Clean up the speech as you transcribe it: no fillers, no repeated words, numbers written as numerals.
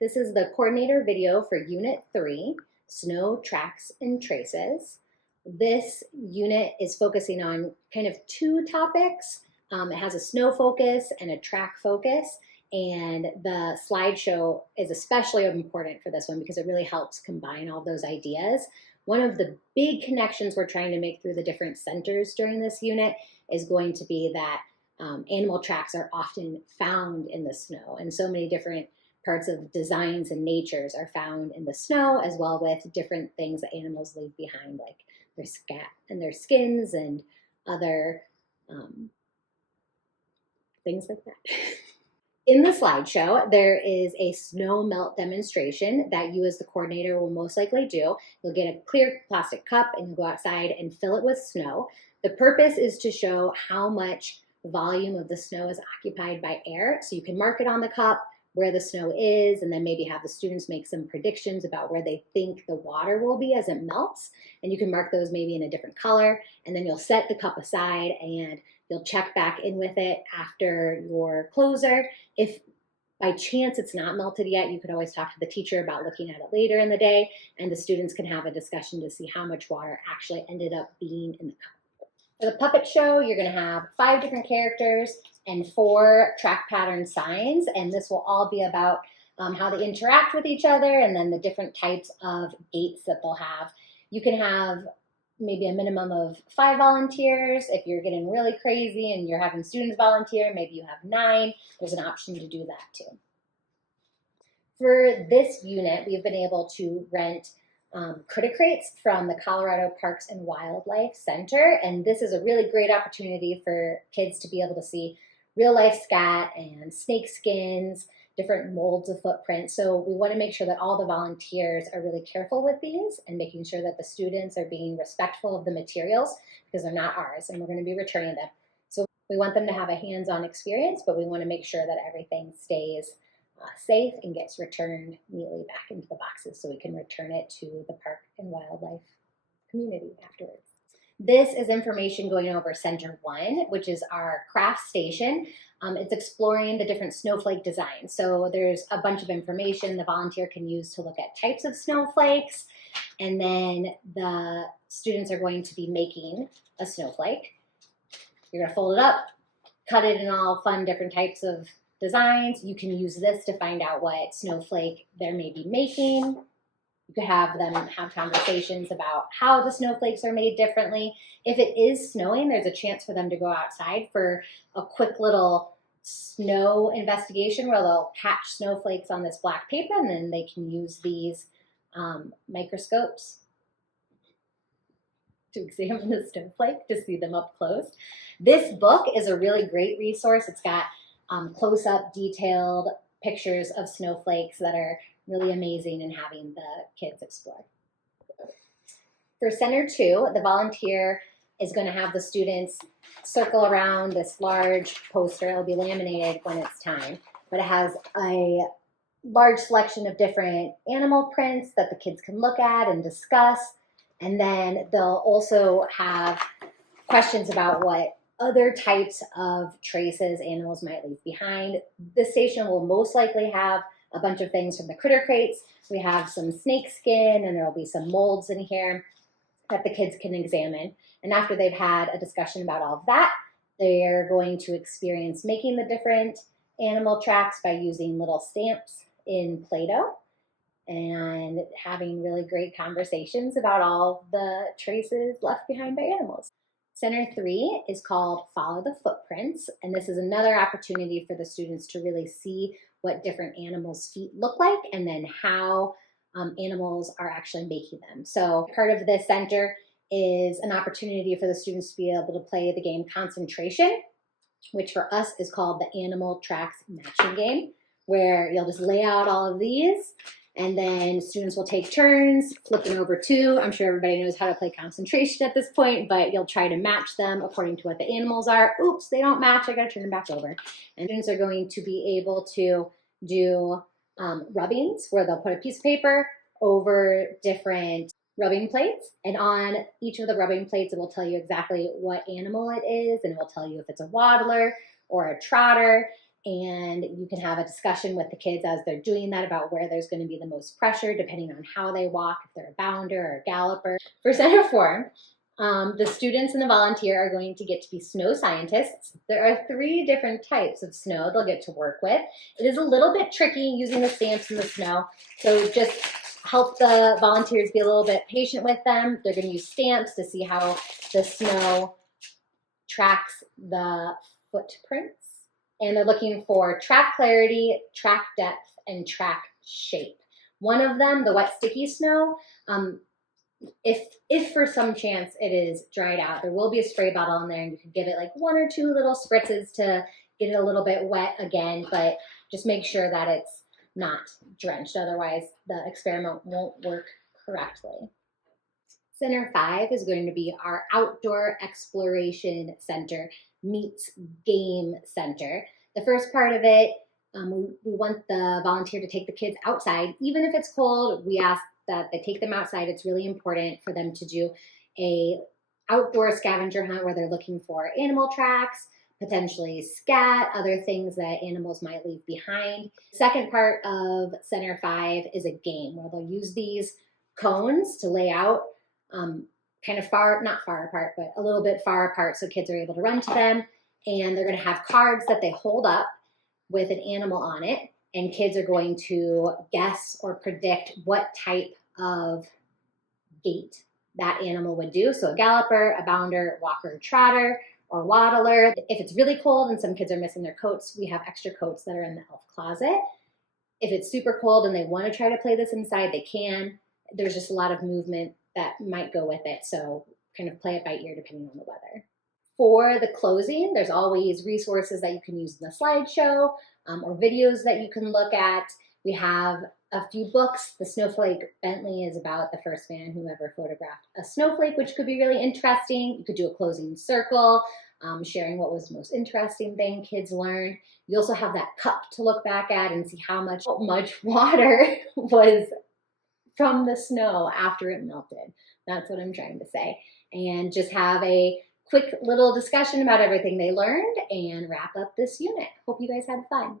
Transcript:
This is the coordinator video for Unit 3, Snow Tracks and Traces. This unit is focusing on kind of two topics. It has a snow focus and a track focus, and the slideshow is especially important for this one because it really helps combine all those ideas. One of the big connections we're trying to make through the different centers during this unit is going to be that animal tracks are often found in the snow, and so many different parts of designs and natures are found in the snow, as well with different things that animals leave behind, like their scat and their skins and other things like that. In the slideshow, there is a snow melt demonstration that you as the coordinator will most likely do. You'll get a clear plastic cup and you'll go outside and fill it with snow. The purpose is to show how much volume of the snow is occupied by air. So you can mark it on the cup where the snow is, and then maybe have the students make some predictions about where they think the water will be as it melts. And you can mark those maybe in a different color, and then you'll set the cup aside and you'll check back in with it after your closer. If by chance it's not melted yet, you could always talk to the teacher about looking at it later in the day, and the students can have a discussion to see how much water actually ended up being in the cup. For the puppet show, you're going to have 5 different characters and 4 track pattern signs, and this will all be about how they interact with each other and then the different types of gates that they'll have. You can have maybe a minimum of 5 volunteers. If you're getting really crazy and you're having students volunteer, maybe you have 9. There's an option to do that too. For this unit, we've been able to rent critter crates from the Colorado Parks and Wildlife Center, and this is a really great opportunity for kids to be able to see real life scat and snake skins, different molds of footprints. So we want to make sure that all the volunteers are really careful with these and making sure that the students are being respectful of the materials because they're not ours and we're going to be returning them. So we want them to have a hands-on experience, but we want to make sure that everything stays safe and gets returned neatly back into the boxes so we can return it to the park and wildlife community afterwards. This is information going over Center 1, which is our craft station. It's exploring the different snowflake designs. So there's a bunch of information the volunteer can use to look at types of snowflakes, and then the students are going to be making a snowflake. You're going to fold it up, cut it in all fun different types of designs. You can use this to find out what snowflake they may be making. You could have them have conversations about how the snowflakes are made differently. If it is snowing, there's a chance for them to go outside for a quick little snow investigation where they'll catch snowflakes on this black paper, and then they can use these microscopes to examine the snowflake to see them up close. This book is a really great resource. It's got close-up detailed pictures of snowflakes that are really amazing and having the kids explore. For Center 2, the volunteer is going to have the students circle around this large poster. It'll be laminated when it's time, but it has a large selection of different animal prints that the kids can look at and discuss. And then they'll also have questions about what other types of traces animals might leave behind. This station will most likely have a bunch of things from the critter crates. We have some snake skin, and there will be some molds in here that the kids can examine. And after they've had a discussion about all of that, they're going to experience making the different animal tracks by using little stamps in Play-Doh and having really great conversations about all the traces left behind by animals. Center 3 is called Follow the Footprints, and this is another opportunity for the students to really see what different animals' feet look like and then how animals are actually making them. So part of this center is an opportunity for the students to be able to play the game Concentration, which for us is called the Animal Tracks Matching Game, where you'll just lay out all of these and then students will take turns flipping over 2. I'm sure everybody knows how to play Concentration at this point, but you'll try to match them according to what the animals are. Oops, they don't match, I gotta turn them back over. And students are going to be able to do rubbings where they'll put a piece of paper over different rubbing plates, and on each of the rubbing plates it will tell you exactly what animal it is, and it will tell you if it's a waddler or a trotter. And you can have a discussion with the kids as they're doing that about where there's going to be the most pressure depending on how they walk, if they're a bounder or a galloper. For Center 4, the students and the volunteer are going to get to be snow scientists. There are 3 different types of snow they'll get to work with. It is a little bit tricky using the stamps in the snow, so just help the volunteers be a little bit patient with them. They're going to use stamps to see how the snow tracks the footprints. And they're looking for track clarity, track depth, and track shape. One of them, the wet sticky snow, if for some chance it is dried out, there will be a spray bottle in there, and you can give it like 1 or 2 little spritzes to get it a little bit wet again, but just make sure that it's not drenched. Otherwise, the experiment won't work correctly. Center 5 is going to be our Outdoor Exploration Center meets Game Center. The first part of it, we want the volunteer to take the kids outside. Even if it's cold, we ask that they take them outside. It's really important for them to do a outdoor scavenger hunt where they're looking for animal tracks, potentially scat, other things that animals might leave behind. Second part of Center 5 is a game where they'll use these cones to lay out kind of not far apart, but a little bit far apart so kids are able to run to them. And they're going to have cards that they hold up with an animal on it. And kids are going to guess or predict what type of gait that animal would do. So a galloper, a bounder, walker, trotter, or waddler. If it's really cold and some kids are missing their coats, we have extra coats that are in the elf closet. If it's super cold and they want to try to play this inside, they can. There's just a lot of movement that might go with it, so kind of play it by ear depending on the weather. For the closing, there's always resources that you can use in the slideshow or videos that you can look at. We have a few books. The Snowflake Bentley is about the first man who ever photographed a snowflake, which could be really interesting. You could do a closing circle, sharing what was the most interesting thing kids learned. You also have that cup to look back at and see how much water was from the snow after it melted. That's what I'm trying to say. And just have a quick little discussion about everything they learned and wrap up this unit. Hope you guys had fun.